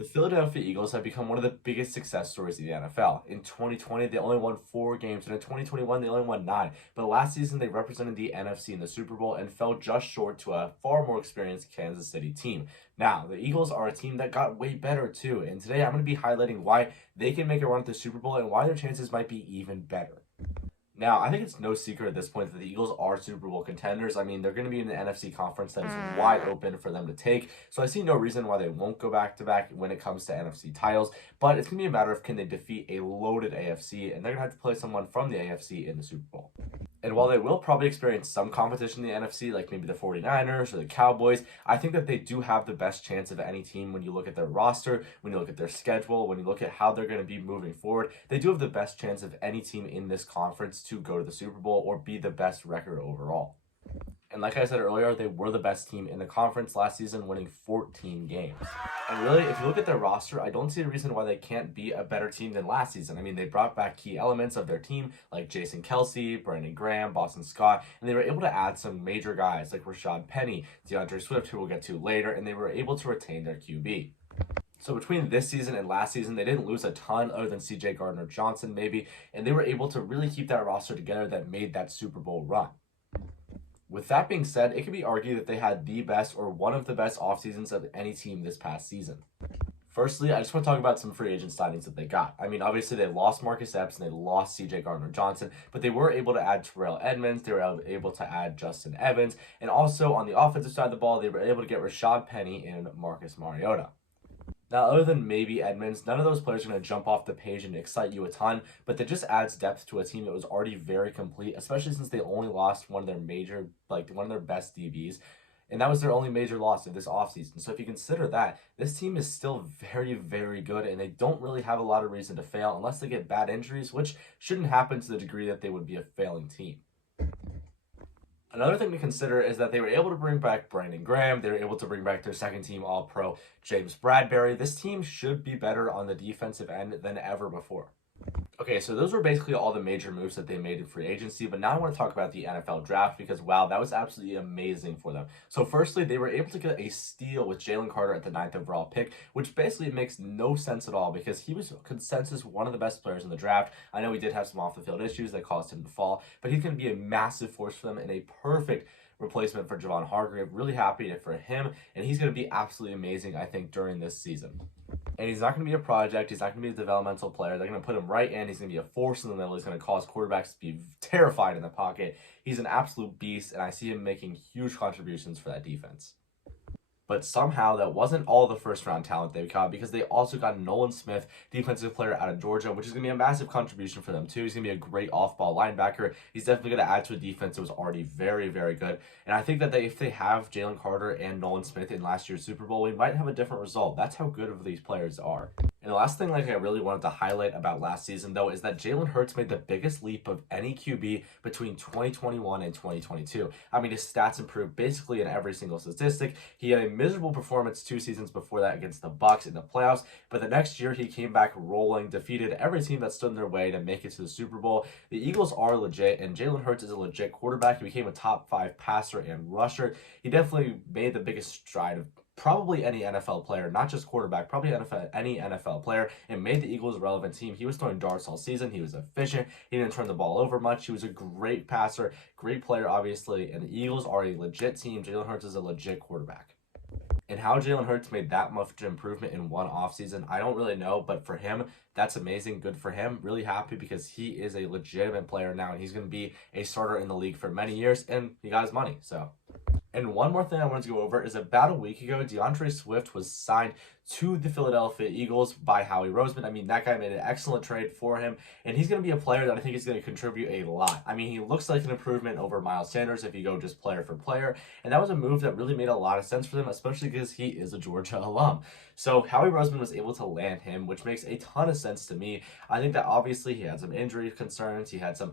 The Philadelphia Eagles have become one of the biggest success stories in the NFL. In 2020, they only won 4 games, and in 2021, they only won 9. But last season, they represented the NFC in the Super Bowl and fell just short to a far more experienced Kansas City team. Now, the Eagles are a team that got way better too, and today I'm going to be highlighting why they can make a run at the Super Bowl and why their chances might be even better. Now, I think it's no secret at this point that the Eagles are Super Bowl contenders. I mean, they're going to be in the NFC conference that is wide open for them to take. So I see no reason why they won't go back to back when it comes to NFC titles. But it's going to be a matter of can they defeat a loaded AFC, and they're going to have to play someone from the AFC in the Super Bowl. And while they will probably experience some competition in the NFC, like maybe the 49ers or the Cowboys, I think that they do have the best chance of any team when you look at their roster, when you look at their schedule, when you look at how they're going to be moving forward. They do have the best chance of any team in this conference to go to the Super Bowl or be the best record overall. And like I said earlier, they were the best team in the conference last season, winning 14 games. And really, if you look at their roster, I don't see a reason why they can't be a better team than last season. I mean, they brought back key elements of their team, like Jason Kelce, Brandon Graham, Boston Scott, and they were able to add some major guys like Rashad Penny, DeAndre Swift, who we'll get to later, and they were able to retain their QB. So between this season and last season, they didn't lose a ton other than CJ Gardner-Johnson maybe, and they were able to really keep that roster together that made that Super Bowl run. With that being said, it can be argued that they had the best or one of the best off seasons of any team this past season. Firstly, I just want to talk about some free agent signings that they got. I mean, obviously they lost Marcus Epps and they lost CJ Gardner-Johnson, but they were able to add Terrell Edmonds, they were able to add Justin Evans, and also on the offensive side of the ball, they were able to get Rashad Penny and Marcus Mariota. Now, other than maybe Edmonds, none of those players are going to jump off the page and excite you a ton, but that just adds depth to a team that was already very complete, especially since they only lost one of their best DBs, and that was their only major loss of this offseason. So if you consider that, this team is still very, very good, and they don't really have a lot of reason to fail unless they get bad injuries, which shouldn't happen to the degree that they would be a failing team. Another thing to consider is that they were able to bring back Brandon Graham. They were able to bring back their second team All-Pro, James Bradberry. This team should be better on the defensive end than ever before. Okay, so those were basically all the major moves that they made in free agency, but now I want to talk about the NFL draft because, wow, that was absolutely amazing for them. So firstly, they were able to get a steal with Jalen Carter at the 9th overall pick, which basically makes no sense at all because he was consensus one of the best players in the draft. I know he did have some off-the-field issues that caused him to fall, but he's going to be a massive force for them and a perfect replacement for Javon Hargrave. Really happy for him, and he's going to be absolutely amazing, I think, during this season. And he's not going to be a project. He's not going to be a developmental player. They're going to put him right in. He's going to be a force in the middle. He's going to cause quarterbacks to be terrified in the pocket. He's an absolute beast, and I see him making huge contributions for that defense. But somehow that wasn't all the first-round talent they got because they also got Nolan Smith, defensive player out of Georgia, which is going to be a massive contribution for them too. He's going to be a great off-ball linebacker. He's definitely going to add to a defense that was already very, very good. And I think that if they have Jalen Carter and Nolan Smith in last year's Super Bowl, we might have a different result. That's how good of these players are. And the last thing I really wanted to highlight about last season, though, is that Jalen Hurts made the biggest leap of any QB between 2021 and 2022. I mean, his stats improved basically in every single statistic. He had a miserable performance 2 seasons before that against the Bucs in the playoffs, but the next year he came back rolling, defeated every team that stood in their way to make it to the Super Bowl. The Eagles are legit, and Jalen Hurts is a legit quarterback. He became a top 5 passer and rusher. He definitely made the biggest stride of probably any NFL player, not just quarterback, probably any NFL player, and made the Eagles a relevant team. He was throwing darts all season. He was efficient. He didn't turn the ball over much. He was a great passer, great player, obviously, and the Eagles are a legit team. Jalen Hurts is a legit quarterback. And how Jalen Hurts made that much improvement in one offseason, I don't really know, but for him, that's amazing. Good for him. Really happy because he is a legitimate player now, and he's going to be a starter in the league for many years, and he got his money, so. And one more thing I wanted to go over is about a week ago, DeAndre Swift was signed to the Philadelphia Eagles by Howie Roseman. I mean, that guy made an excellent trade for him, and he's going to be a player that I think is going to contribute a lot. I mean, he looks like an improvement over Miles Sanders if you go just player for player, and that was a move that really made a lot of sense for them, especially because he is a Georgia alum. So Howie Roseman was able to land him, which makes a ton of sense to me. I think that obviously he had some injury concerns. He had some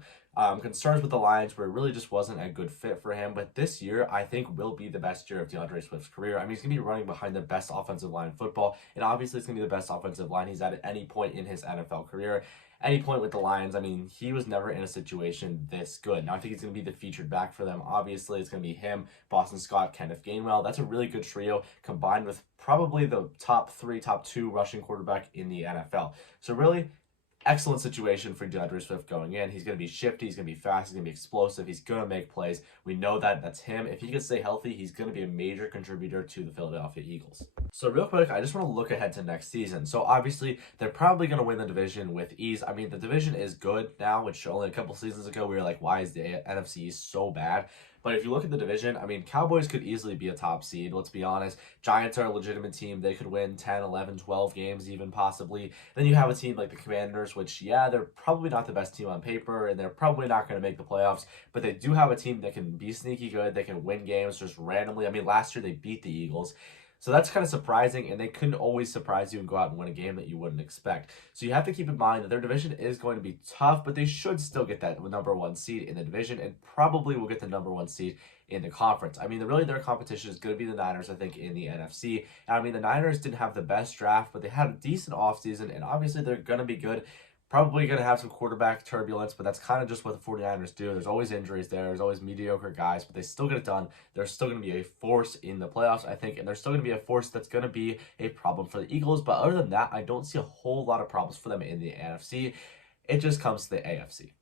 concerns with the Lions where it really just wasn't a good fit for him. But this year, I think, will be the best year of DeAndre Swift's career. I mean, he's going to be running behind the best offensive line in football. ball, and obviously it's going to be the best offensive line he's at any point in his NFL career. Any point with the Lions, I mean, he was never in a situation this good. Now, I think he's going to be the featured back for them. Obviously, it's going to be him, Boston Scott, Kenneth Gainwell. That's a really good trio combined with probably the top 2 rushing quarterback in the NFL. So really, excellent situation for DeAndre Swift going in. He's going to be shifty. He's going to be fast. He's going to be explosive. He's going to make plays. We know that. That's him. If he can stay healthy, he's going to be a major contributor to the Philadelphia Eagles. So real quick, I just want to look ahead to next season. So obviously, they're probably going to win the division with ease. I mean, the division is good now, which only a couple seasons ago, we were like, why is the NFC so bad? But if you look at the division, I mean, Cowboys could easily be a top seed. Let's be honest. Giants are a legitimate team. They could win 10, 11, 12 games even possibly. Then you have a team like the Commanders, which, yeah, they're probably not the best team on paper, and they're probably not going to make the playoffs. But they do have a team that can be sneaky good. They can win games just randomly. I mean, last year they beat the Eagles. So that's kind of surprising, and they couldn't always surprise you and go out and win a game that you wouldn't expect. So you have to keep in mind that their division is going to be tough, but they should still get that number 1 seed in the division and probably will get the number 1 seed in the conference. I mean, really their competition is going to be the Niners, I think, in the NFC. And I mean, the Niners didn't have the best draft, but they had a decent offseason, and obviously they're going to be good. Probably going to have some quarterback turbulence, but that's kind of just what the 49ers do. There's always injuries there. There's always mediocre guys, but they still get it done. They're still going to be a force in the playoffs, I think, and they're still going to be a force that's going to be a problem for the Eagles. But other than that, I don't see a whole lot of problems for them in the NFC. It just comes to the AFC.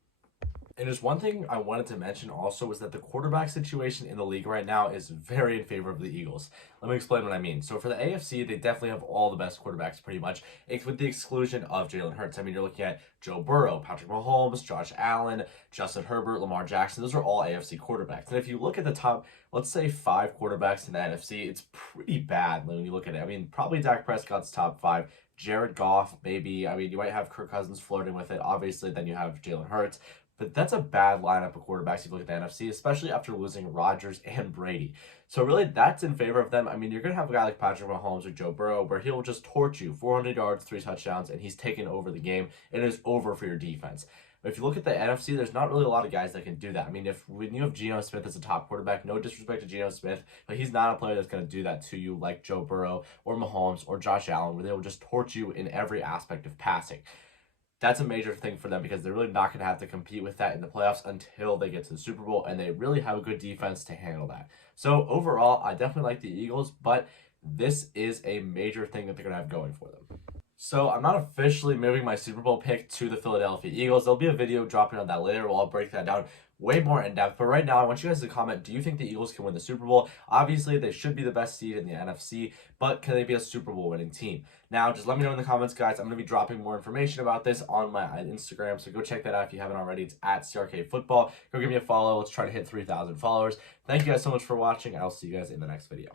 And there's one thing I wanted to mention also is that the quarterback situation in the league right now is very in favor of the Eagles. Let me explain what I mean. So for the AFC, they definitely have all the best quarterbacks pretty much, with the exclusion of Jalen Hurts. I mean, you're looking at Joe Burrow, Patrick Mahomes, Josh Allen, Justin Herbert, Lamar Jackson. Those are all AFC quarterbacks. And if you look at the top, let's say 5 quarterbacks in the NFC, it's pretty bad when you look at it. I mean, probably Dak Prescott's top 5. Jared Goff, maybe. I mean, you might have Kirk Cousins flirting with it. Obviously, then you have Jalen Hurts. But that's a bad lineup of quarterbacks if you look at the NFC, especially after losing Rodgers and Brady. So really, that's in favor of them. I mean, you're going to have a guy like Patrick Mahomes or Joe Burrow where he'll just torch you, 400 yards, 3 touchdowns, and he's taken over the game. It is over for your defense. But if you look at the NFC, there's not really a lot of guys that can do that. I mean, when you have Geno Smith as a top quarterback, no disrespect to Geno Smith, but he's not a player that's going to do that to you like Joe Burrow or Mahomes or Josh Allen, where they will just torch you in every aspect of passing. That's a major thing for them because they're really not going to have to compete with that in the playoffs until they get to the Super Bowl, and they really have a good defense to handle that. So overall, I definitely like the Eagles, but this is a major thing that they're going to have going for them. So I'm not officially moving my Super Bowl pick to the Philadelphia Eagles. There'll be a video dropping on that later where I'll break that down way more in depth. But right now, I want you guys to comment, do you think the Eagles can win the Super Bowl? Obviously, they should be the best seed in the NFC, but can they be a Super Bowl winning team? Now, just let me know in the comments, guys. I'm going to be dropping more information about this on my Instagram, so go check that out if you haven't already. It's at CRK Football. Go give me a follow. Let's try to hit 3,000 followers. Thank you guys so much for watching. I'll see you guys in the next video.